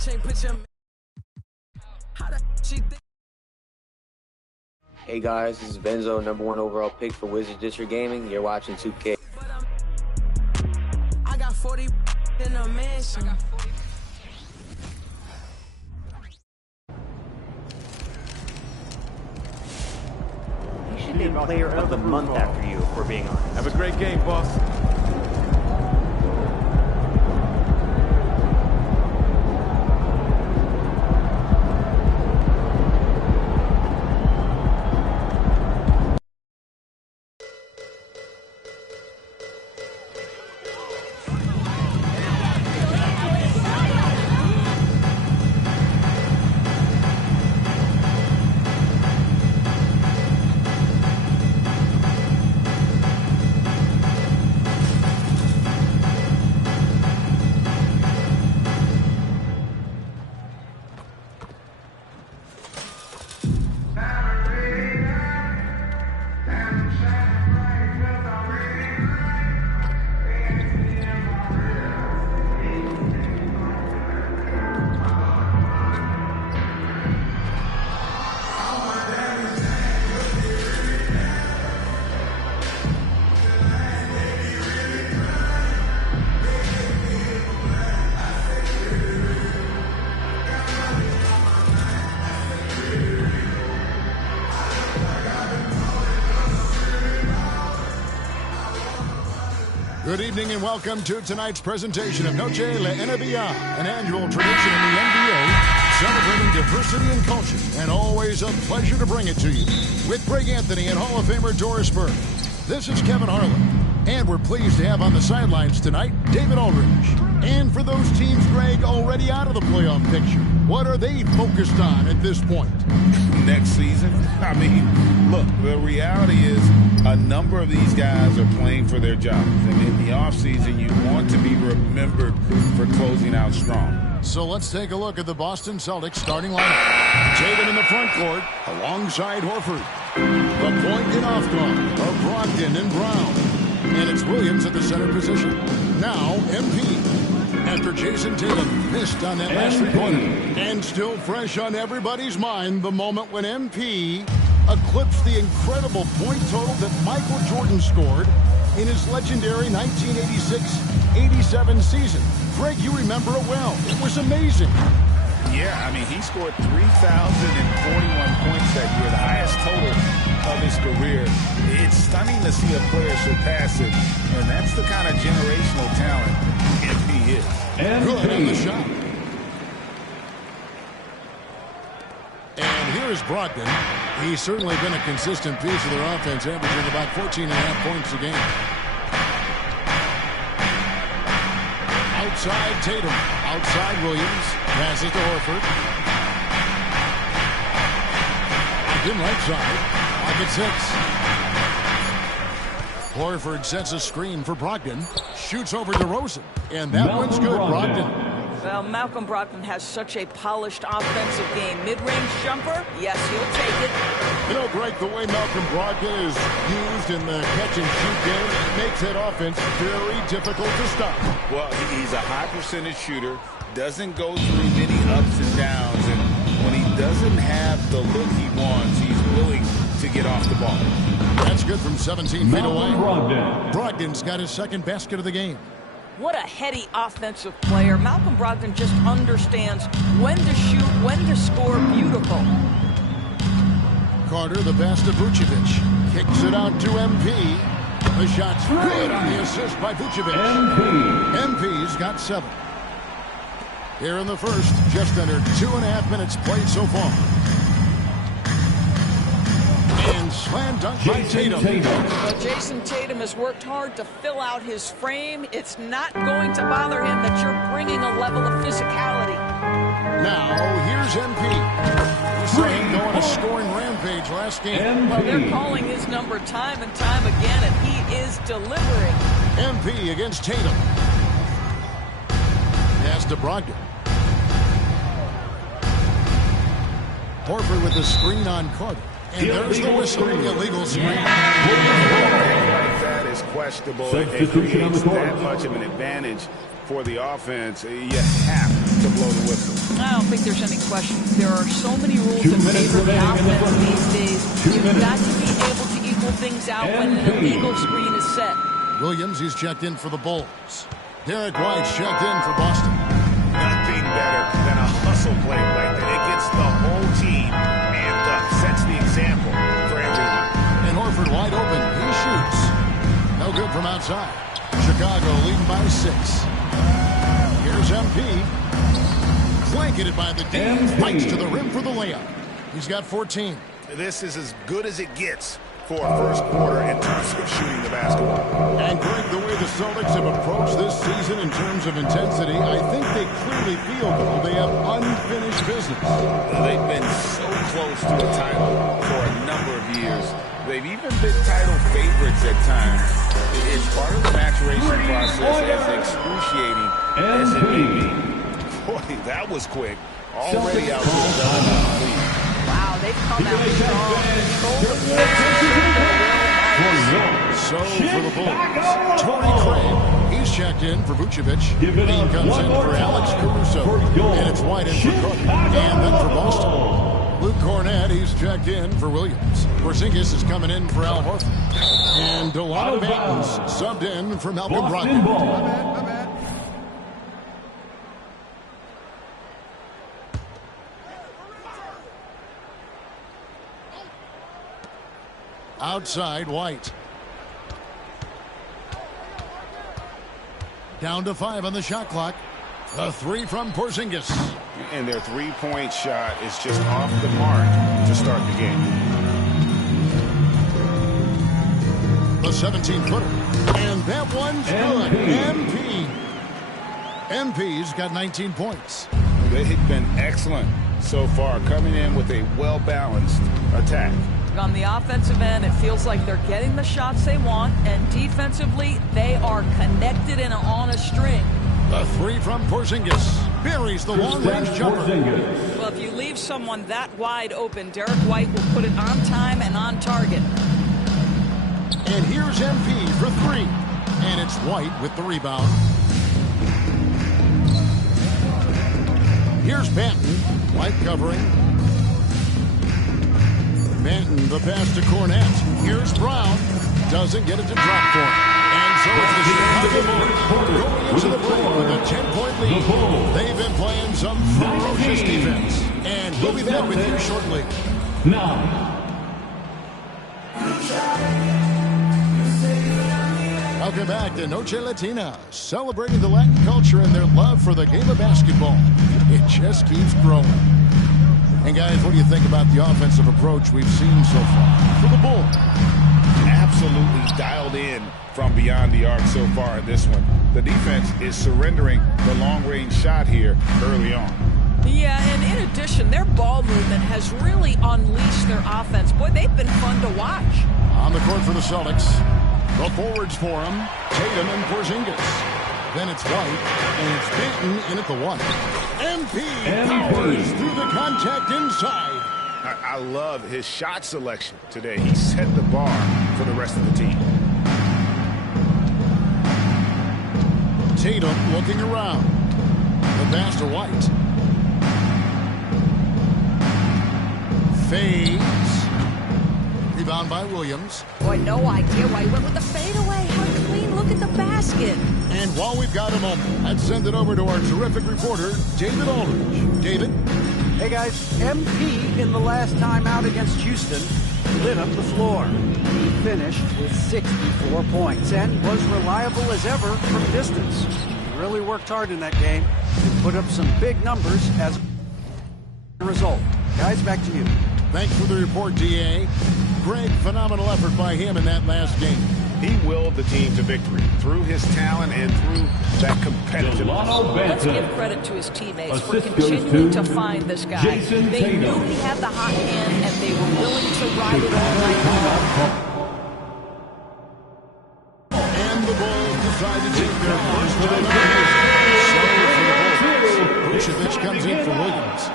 Hey guys, this is Benzo, #1 overall pick for Wizards District Gaming. You're watching 2K. I got 40 in a mansion. He should be player of the month after you, if we're being honest. Have a great game, boss. Good evening and welcome to tonight's presentation of Noche La NBA, an annual tradition in the NBA celebrating diversity and culture, and always a pleasure to bring it to you. With Greg Anthony and Hall of Famer Doris Burke, this is Kevin Harlan, and we're pleased to have on the sidelines tonight David Aldridge. And for those teams, Greg, already out of the playoff picture, what are they focused on at this point? Next season? I mean, look, the reality is a number of these guys are playing for their jobs. And in the offseason, you want to be remembered for closing out strong. So let's take a look at the Boston Celtics starting lineup. Tatum in the front court alongside Horford. The point and off guard are Brogdon and Brown. And it's Williams at the center position. Now, MP. After Jason Tatum missed on that last three-pointer. And still fresh on everybody's mind, the moment when MP eclipsed the incredible point total that Michael Jordan scored in his legendary 1986-87 season. Greg, you remember it well. It was amazing. Yeah, I mean, he scored 3,041 points that year, the highest total of his career. It's stunning to see a player surpass it, and that's the kind of generational talent MP is. Good on the shot. And here's Brogdon. He's certainly been a consistent piece of their offense, averaging about 14.5 points a game. Outside Tatum. Outside Williams. Passes to Horford. Again right side. Pocket 6. Horford sets a screen for Brogdon. Shoots over to Rosen. And that one's good, Brogdon. Well, Malcolm Brogdon has such a polished offensive game. Mid-range jumper, yes, he'll take it. You know, Greg, the way Malcolm Brogdon is used in the catch-and-shoot game makes that offense very difficult to stop. Well, he's a high percentage shooter, doesn't go through many ups and downs, and when he doesn't have the look he wants, he's willing to get off the ball. That's good from 17 feet away. Brogdon's got his second basket of the game. What a heady offensive player. Malcolm Brogdon just understands when to shoot, when to score. Beautiful. Carter, the pass to Vucevic. Kicks it out to MP. The shot's good on the assist by Vucevic. MP's got 7. Here in the first, just under 2.5 minutes played so far. And slam dunk by Tatum. Well, Jason Tatum has worked hard to fill out his frame. It's not going to bother him that you're bringing a level of physicality. Now, here's MP. We saw him go on a scoring rampage last game. Well, they're calling his number time and time again, and he is delivering. MP against Tatum. Pass to Brogdon. Horford with the screen on Carter. And there's the whistle. Illegal screen. That is questionable. It creates that much of an advantage for the offense. You have to blow the whistle. I don't think there's any question. There are so many rules in favor of the offense these days. You've got to be able to equal things out when an illegal screen is set. Williams, he's checked in for the Bulls. Derek White's checked in for Boston. Nothing better than a hustle play like that. It gets the whole team amped up, sets the example for everyone. And Horford wide open. He shoots. No good from outside. Chicago leading by 6. Here's MP. Blanketed by the D. Bites to the rim for the layup. He's got 14. This is as good as it gets for a first quarter in terms of shooting the basketball. And Greg, the way the Celtics have approached this season in terms of intensity, I think they clearly feel, though, they have unfinished business. They've been so close to a title for a number of years. They've even been title favorites at times. It's part of the maturation process, as excruciating as it may be. Boy, that was quick. Already out to a double-digit lead. Wow, they've come out strong. So for the Bulls, Torrey Craig, he's checked in for Vucevic. Dean comes in for Alex Caruso. And it's White in for Cook. And then for Boston, Luke Cornett, he's checked in for Williams. Porzingis is coming in for Al Horford. And Delano Banton's subbed in for Malcolm Brogdon. Outside, White. Down to 5 on the shot clock. The 3 from Porzingis. And their three-point shot is just off the mark to start the game. The 17-footer. And that one's good. MP. MP's got 19 points. They've been excellent so far, coming in with a well-balanced attack. On the offensive end, it feels like they're getting the shots they want, and defensively, they are connected and on a string. The 3 from Porzingis buries the long-range jumper. Well, if you leave someone that wide open, Derek White will put it on time and on target. And here's MP for 3. And it's White with the rebound. Here's Banton. White covering. Banton, the pass to Cornett. Here's Brown. Doesn't get it to drop for him. And so it's the Chicago Bulls going into the break with a 10-point lead. They've been playing some ferocious defense. And we'll be back with you shortly. Welcome back to Noche Latina, celebrating the Latin culture and their love for the game of basketball. It just keeps growing. And guys, what do you think about the offensive approach we've seen so far for the Bulls? Absolutely dialed in from beyond the arc so far in this one. The defense is surrendering the long-range shot here early on. Yeah, and in addition, their ball movement has really unleashed their offense. Boy, they've been fun to watch. On the court for the Celtics, the forwards for them, Tatum and Porzingis. Then it's White, and it's Banton in at the 1. MP powers through the contact inside. I love his shot selection today. He set the bar for the rest of the team. Tatum looking around. The pass to White. Fades. Rebound by Williams. Boy, no idea why he went with the fadeaway. How clean. Look at the basket. And while we've got a moment, let's send it over to our terrific reporter, David Aldridge. David? Hey guys, MP in the last time out against Houston lit up the floor. He finished with 64 points and was reliable as ever from distance. He really worked hard in that game and put up some big numbers as a result. Guys, back to you. Thanks for the report, DA. Greg, phenomenal effort by him in that last game. He willed the team to victory through his talent and through that competitiveness. Let's give credit to his teammates for continuing to find this guy. They knew he had the hot hand, and they were willing to ride it all night long. And the Bulls decide to take their first time out. So for the Bulls, Vucevic comes in for Williams.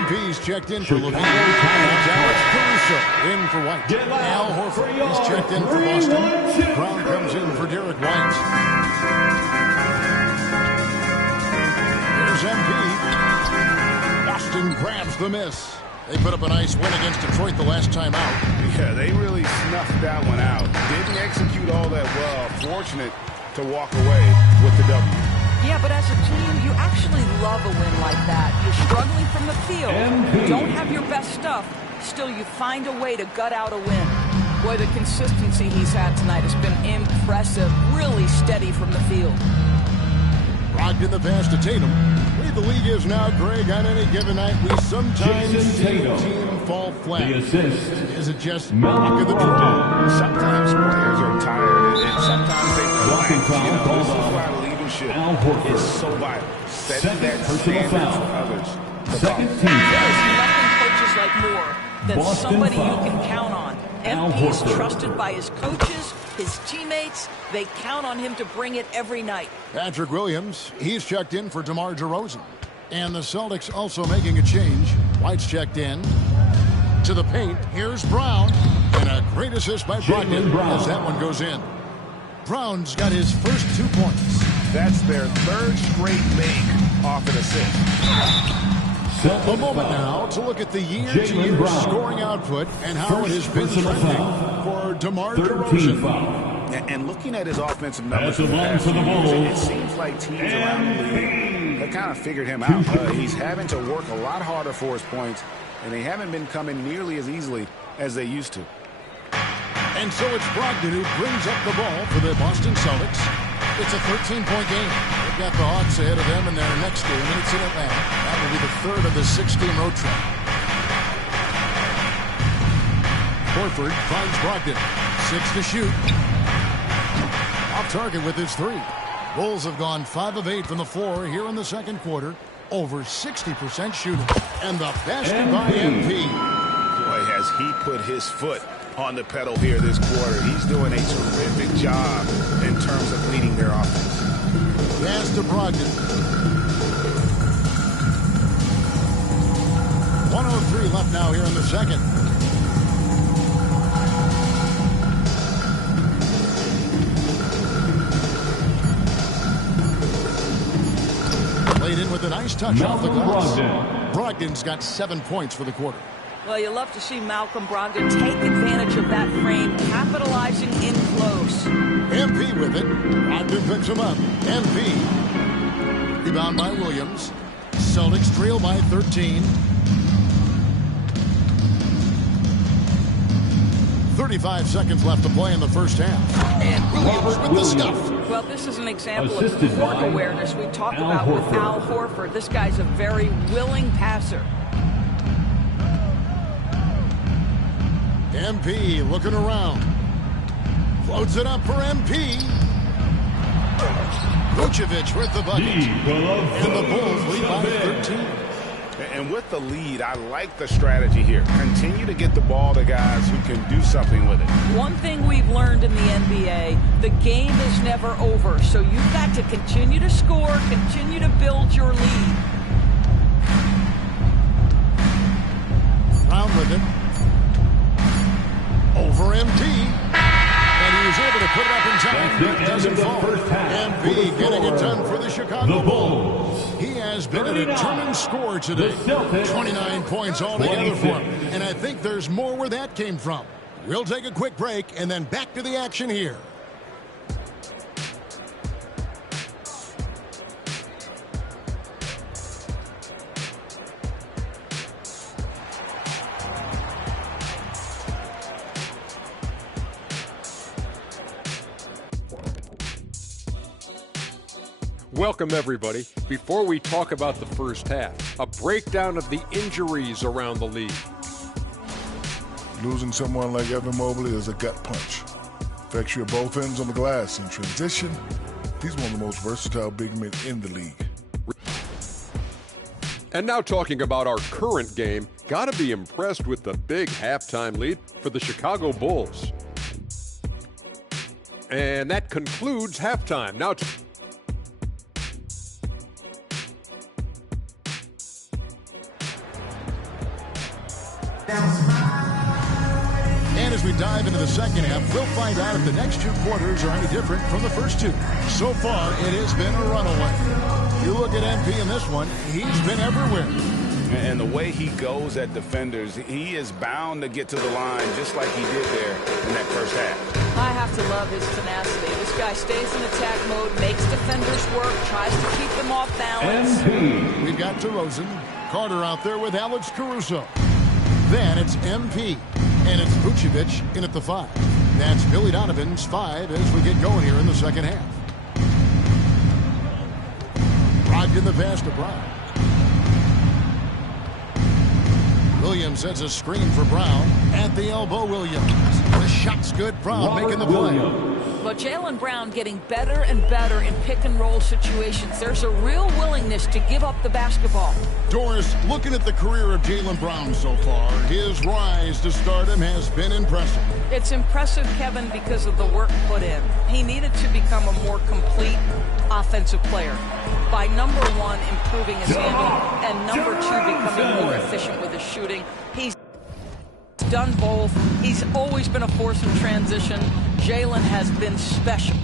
MP He's checked in for Levine. And Alex Caruso in for White. Al Horford. He's checked in for Boston. Brown comes in for Derek White. Here's MP. Boston grabs the miss. They put up a nice win against Detroit the last time out. Yeah, they really snuffed that one out. Didn't execute all that well. Fortunate to walk away with the W. Yeah, but as a team, you actually love a win like that. You're struggling from the field. You don't have your best stuff. Still, you find a way to gut out a win. Boy, the consistency he's had tonight has been impressive. Really steady from the field. Brogdon the pass to Tatum. The way the league is now, Greg, on any given night, we sometimes see a team fall flat. The assist. Is it just luck of the draw? Sometimes players are tired, and sometimes they Blocking relax. foul called This is on why leadership Al Horford. is so vital. Setting Second that personal standard foul. for others. to Second follow. team There's foul. nothing coaches like more than Boston somebody foul. you can count on. Al MP's Horford. trusted by his coaches, his teammates. They count on him to bring it every night. Patrick Williams, he's checked in for DeMar DeRozan. And the Celtics also making a change. White's checked in. To the paint, here's Brown. And a great assist by Brogdon as that one goes in. Brown's got his first 2 points. That's their third straight make off an assist. A moment now to look at the year-to-year Brown. scoring output and how it has been personal trending foul. for DeMar 13 DeRozan. foul. And looking at his offensive numbers, That's a line for the it Bulls. seems like teams around the league have kind of figured him out. He's having to work a lot harder for his points, and they haven't been coming nearly as easily as they used to. And so it's Brogdon who brings up the ball for the Boston Celtics. It's a 13-point game. They've got the Hawks ahead of them in their next game, and it's in Atlanta. That will be the third of the 6-game road trip. Horford finds Brogdon. 6 to shoot. Off target with his 3. Bulls have gone 5 of 8 from the floor here in the second quarter. Over 60% shooting. And the basket by MP. Boy, has he put his foot on the pedal here this quarter. He's doing a terrific job in terms of leading their offense. Pass to Brogdon. 1:03 left now here in the second. Laid in with a nice touch off the glass. Brogdon's got 7 points for the quarter. Well, you love to see Malcolm Brogdon take advantage of that frame, capitalizing in close. MP with it. Brogdon picks him up. MP. Rebound by Williams. Celtics trail by 13. 35 seconds left to play in the first half. And Williams with the stuff. Well, this is an example Assisted of court by awareness we talked Al about with Horford. Al Horford. This guy's a very willing passer. MP looking around. Floats it up for MP. Vucevic with the bucket. And the Bulls lead by 13. And with the lead, I like the strategy here. Continue to get the ball to guys who can do something with it. One thing we've learned in the NBA, the game is never over. So you've got to continue to score, continue to build your lead. Brown with it. Over MP. And he was able to put it up in time. It doesn't fall. MP getting it done for the Chicago Bulls. He has been a determined scorer today. 29 points altogether for him. And I think there's more where that came from. We'll take a quick break and then back to the action here. Welcome, everybody. Before we talk about the first half, a breakdown of the injuries around the league. Losing someone like Evan Mobley is a gut punch. Affects you at both ends on the glass. In transition, he's one of the most versatile big men in the league. And now talking about our current game, gotta be impressed with the big halftime lead for the Chicago Bulls. And that concludes halftime. Now And as we dive into the second half, we'll find out if the next two quarters are any different from the first two. So far, it has been a runaway. You look at MP in this one, he's been everywhere. And the way he goes at defenders, he is bound to get to the line just like he did there in that first half. I have to love his tenacity. This guy stays in attack mode, makes defenders work, tries to keep them off balance. We've got DeRozan, Carter out there with Alex Caruso. Then it's MP, and it's Vucevic in at the 5. That's Billy Donovan's 5 as we get going here in the second half. Brogdon the pass to Brown. Williams sets a screen for Brown. At the elbow, Williams. The shot's good. Brown making the play. But Jaylen Brown getting better and better in pick-and-roll situations. There's a real willingness to give up the basketball. Doris, looking at the career of Jaylen Brown so far, his rise to stardom has been impressive. It's impressive, Kevin, because of the work put in. He needed to become a more complete offensive player by, number one, improving his handle, and number two, becoming more efficient with his shooting. He's done both. He's always been a force in transition. Jaylen has been special.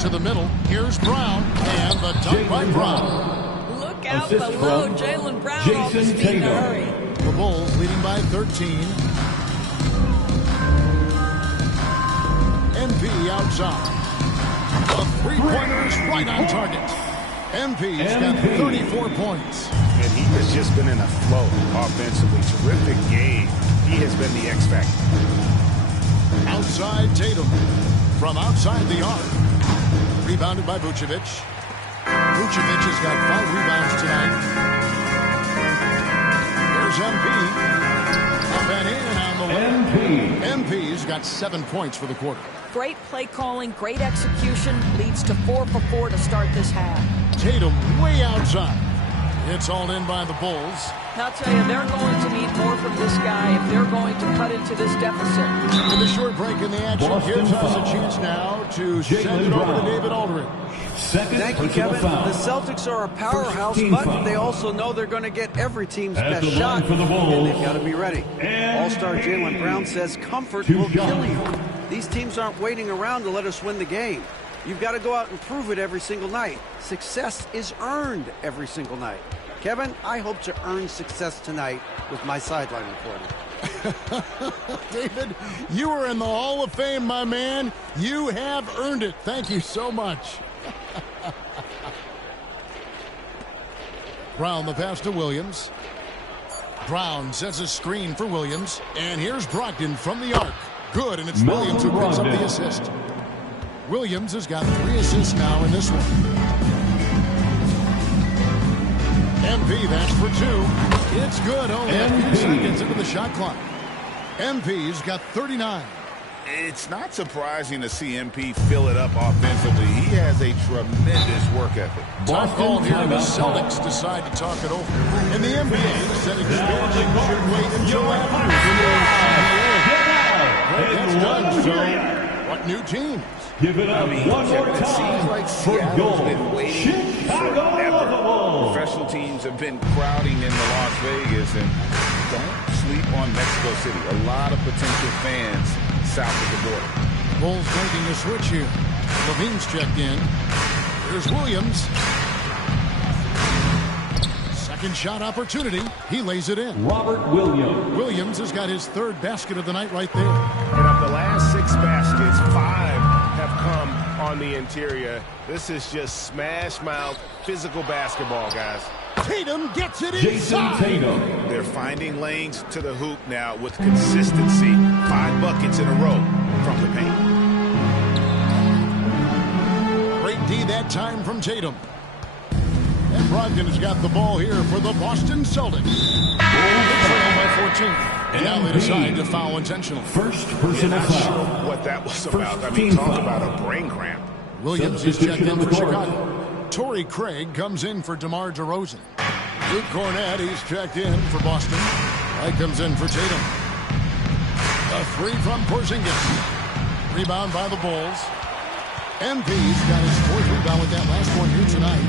To the middle, here's Brown, and the dunk by Brown. Look out below, Jaylen Brown off his feet in a hurry. The Bulls leading by 13. MP outside. The three-pointer is right on target. MP's got 34 points. And he has just been in a flow offensively. Terrific game. He has been the X factor. Outside Tatum. From outside the arc. Rebounded by Vucevic. Vucevic has got 5 rebounds tonight. Here's MP. Up and in on the line. MP's got 7 points for the quarter. Great play calling, great execution, leads to 4 for 4 to start this half. Tatum way outside. It's all in by the Bulls. Now, I'll tell you, they're going to need more from this guy if they're going to cut into this deficit. With a short break in the action, gives us a chance now to send it over to David Aldridge. Thank you, Kevin. The Celtics are a powerhouse, but they also know they're going to get every team's best shot, and they've got to be ready. All-star Jaylen Brown says comfort will kill you. These teams aren't waiting around to let us win the game. You've got to go out and prove it every single night. Success is earned every single night. Kevin, I hope to earn success tonight with my sideline reporting. David, you are in the Hall of Fame, my man. You have earned it. Thank you so much. Brown the pass to Williams. Brown sets a screen for Williams. And here's Brogdon from the arc. Good, and it's Williams who picks up the assist. Williams has got 3 assists now in this one. MP, that's for 2. It's good. Only a few seconds into the shot clock. MP's got 39. It's not surprising to see MP fill it up offensively. He has a tremendous work ethic. Time call here. The Celtics decide to talk it over. In the NBA, said expansion should wait until after that's done. So, what new teams? Give it up one more time for goal. Chicago. Professional teams have been crowding into Las Vegas, and don't sleep on Mexico City. A lot of potential fans south of the border. Bulls making a switch here. Levine's checked in. Here's Williams. Second shot opportunity. He lays it in. Robert Williams. Williams has got his 3rd basket of the night right there. And of the last 6 baskets, 5 have come on the interior. This is just smash mouth physical basketball, guys. Tatum gets it Jason inside. Tatum. They're finding lanes to the hoop now with consistency. 5 buckets in a row from the paint. Great D that time from Tatum. And Brogdon has got the ball here for the Boston Celtics. They trail by 14. And now they decide to foul intentional. First personal Not foul. sure what that was about. I mean, talk about a brain cramp. Williams is checked in for Chicago. Torrey Craig comes in for DeMar DeRozan. Luke Cornett, he's checked in for Boston. Wright comes in for Tatum. A 3 from Porzingis. Rebound by the Bulls. MP's got his 4th rebound with that last one here tonight.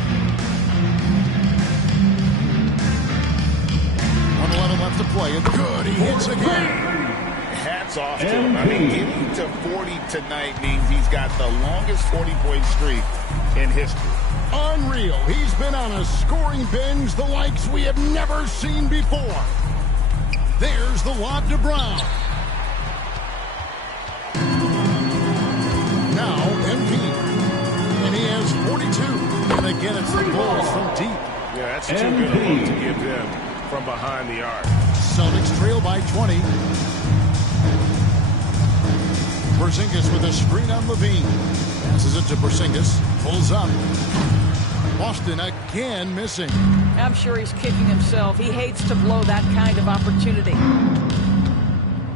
1:11 left to play. And good, he hits again. Hats off to him. I mean, getting to 40 tonight means he's got the longest 40-point streak in history. Unreal. He's been on a scoring binge the likes we have never seen before. There's the lob to Brown. Now MP. And he has 42. And again, it's the Bulls from deep. Yeah, that's too good a look to give them from behind the arc. Celtics trail by 20. Porzingis with a screen on Levine. Passes it to Porzingis. Pulls up. Boston again missing. I'm sure he's kicking himself. He hates to blow that kind of opportunity.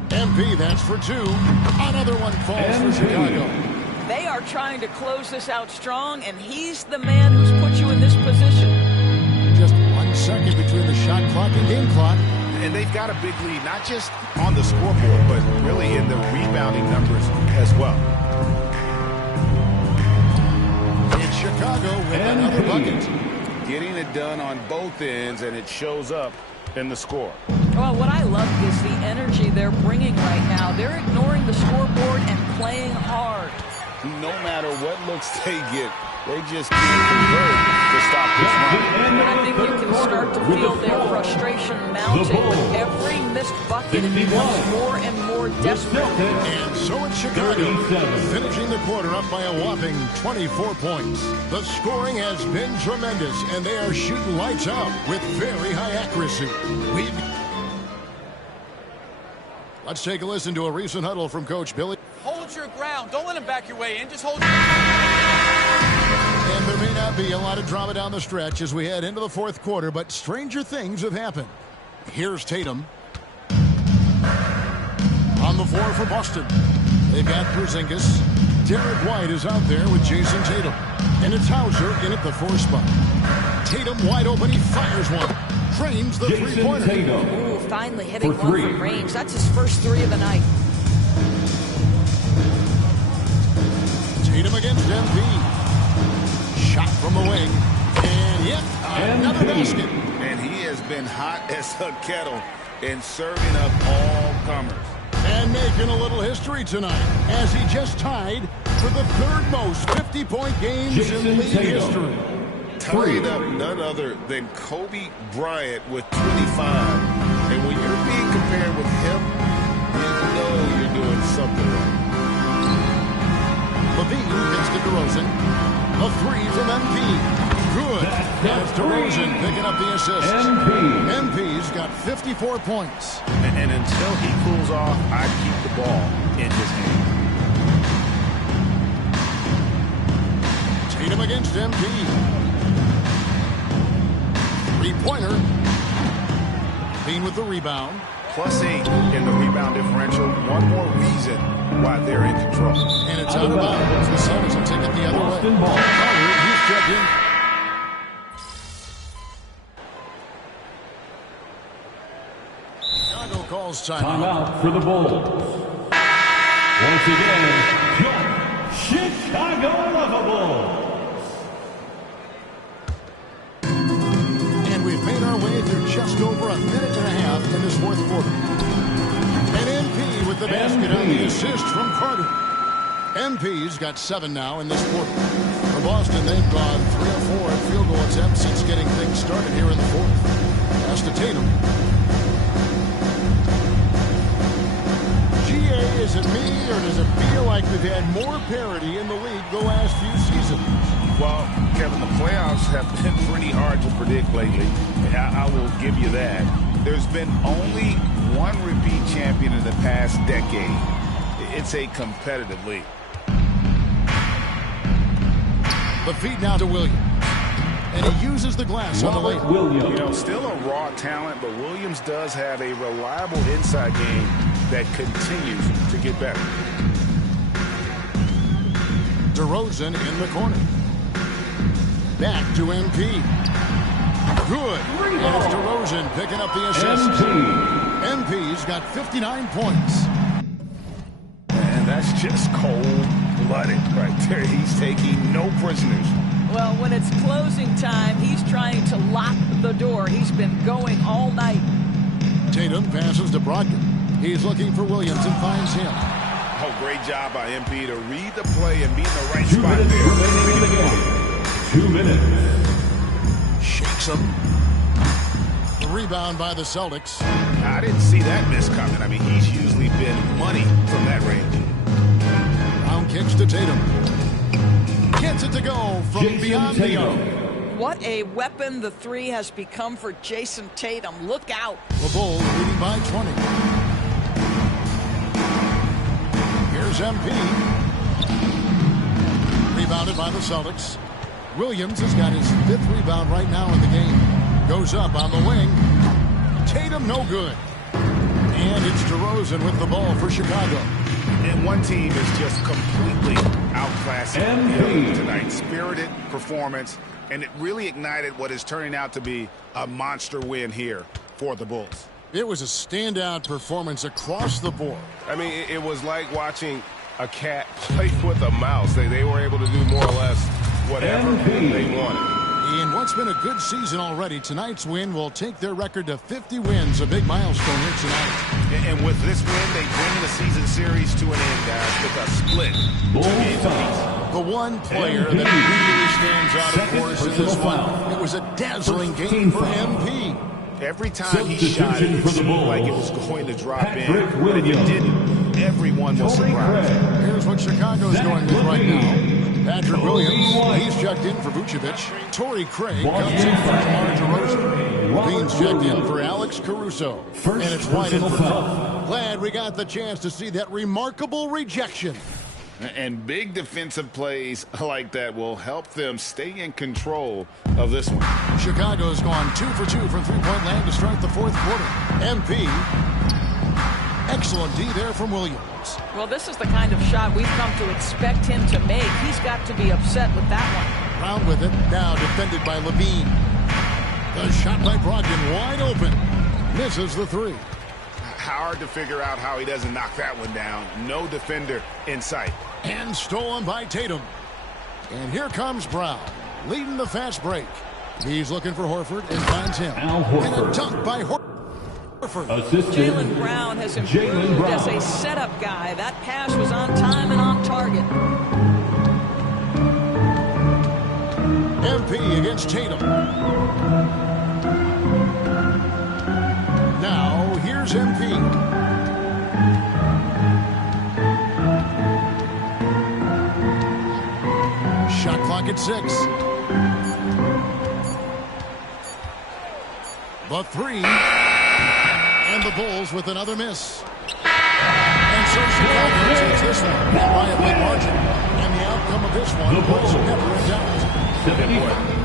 MP, that's for 2. Another one falls for Chicago. They are trying to close this out strong, and he's the man who's put you in this position. Just 1 second between the shot clock and game clock. And they've got a big lead, not just on the scoreboard, but really in the rebounding numbers as well. It's Chicago with another bucket. Getting it done on both ends, and it shows up in the score. Well, what I love is the energy they're bringing right now. They're ignoring the scoreboard and playing hard. No matter what looks they get, they just can't convert to stop this run. I think you can start to feel their frustration mounting. With every missed bucket, it becomes more and more desperate. And so it's Chicago, finishing the quarter up by a whopping 24 points. The scoring has been tremendous, and they are shooting lights out with very high accuracy. Let's take a listen to a recent huddle from Coach Billy. Hold your ground. Don't let him back your way in. Just hold your And there may not be a lot of drama down the stretch as we head into the 4th quarter, but stranger things have happened. Here's Tatum. the floor for Boston. They've got Porzingis. Derek White is out there with Jason Tatum. And it's Hauser in at the 4 spot. Tatum wide open. He fires one. Drains the three-pointer. Ooh, finally hitting one from range. That's his first 3 of the night. Tatum against MP. Shot from the wing. And yet another basket. And he has been hot as a kettle in serving up all comers. And making a little history tonight as he just tied for the 3rd most 50-point games in league history. Tied up none other than Kobe Bryant with 25. And when you're being compared with him, you know you're doing something right. Levine gets to DeRozan. A 3 from MP. Good. That's DeRozan picking up the assist. MP's got 54 points. And until he cools off, I keep the ball in his hand. Tatum against MP. 3-pointer. Levine with the rebound. +8 in the rebound differential. One more reason why they're in control. And it's out of bounds. The Celtics will take it the other way. He's checked in. Chicago calls timeout for the Bulls. Once again, Chicago Bulls. And we've made our way through just over a minute and a half in this 4th quarter. And MP with the basket on the assist from Carter. MP's got 7 now in this quarter. For Boston, they've gone 3 or 4 field goal attempts since getting things started here in the 4th. Pass to Tatum. GA, is it me, or does it feel like we've had more parity in the league the last few seasons? Well, Kevin, the playoffs have been pretty hard to predict lately. I will give you that. There's been only one repeat champion in the past decade. It's a competitive league. The feed now to Williams. And he uses the glass on the lane. You know, still a raw talent, but Williams does have a reliable inside game that continues to get better. DeRozan in the corner. Back to MP. Good. And it's DeRozan picking up the assist. MP's got 59 points. And that's just cold-blooded right there. He's taking no prisoners. Well, when it's closing time, he's trying to lock the door. He's been going all night. Tatum passes to Brogdon. He's looking for Williams and finds him. Oh, great job by MP to read the play and be in the right spot there. 2 minutes. Shakes him. The rebound by the Celtics. I didn't see that miss coming. I mean, he's usually been money from that range. Round kicks to Tatum. Gets it to go from beyond the arc. What a weapon the 3 has become for Jason Tatum. Look out. The Bulls leading by 20. Here's MP. Rebounded by the Celtics. Williams has got his 5th rebound right now in the game. Goes up on the wing. Tatum no good. And it's DeRozan with the ball for Chicago. And one team is just completely outclassing the other tonight. Spirited performance, and it really ignited what is turning out to be a monster win here for the Bulls. It was a standout performance across the board. I mean, it was like watching a cat play with a mouse. They were able to do more or less whatever they wanted. In what's been a good season already, tonight's win will take their record to 50 wins, a big milestone here tonight. And with this win, they bring the season series to an end, guys, with a split. The one player that really stands out, of course, in this one. It was a dazzling game for MP. Every time he shot it, it seemed like it was going to drop in, but it didn't. Everyone was surprised. Here's what Chicago's going with right now. Patrick Williams, he's checked in for Vucevic. Torrey Craig comes in for DeMar DeRozan. Levine's checked in for Alex Caruso. And it's White in for Carter. Glad we got the chance to see that remarkable rejection. And big defensive plays like that will help them stay in control of this one. Chicago's gone 2 for 2 from three-point land to start the 4th quarter. MP Excellent D there from Williams. Well, this is the kind of shot we've come to expect him to make. He's got to be upset with that one. Brown with it. Now defended by Levine. The shot by Brogdon wide open. Misses the three. Hard to figure out how he doesn't knock that one down. No defender in sight. And stolen by Tatum. And here comes Brown, leading the fast break. He's looking for Horford and finds him. And a dunk by Horford. Jaylen Brown has improved as a setup guy. That pass was on time and on target. MP against Tatum. Now, here's MP. Shot clock at 6. The three. And the Bulls with another miss. And so Chicago takes this one by a big margin. And the outcome of this one was never in doubt.